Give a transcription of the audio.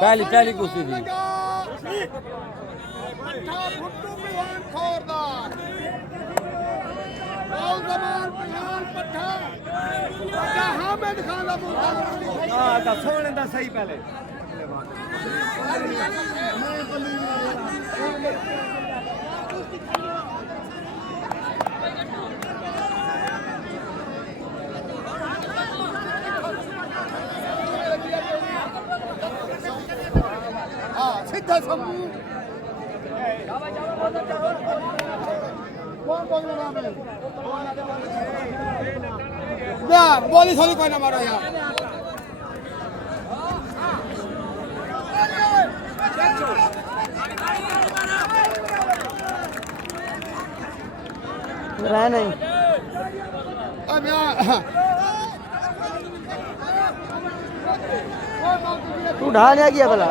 पहली कुश्ती थी। पट्ठा फुट्टू पहलवान खोरदार और जमान पहलवान पट्ठा पट्ठा हामिद खान का मुंडा हां दा सोने दा सही पहले हां सीधा समूह कौन बोलने वाला है ना बोली सोली कोई ना मारो यार रह नहीं अब यार तू ढा लिया गया भला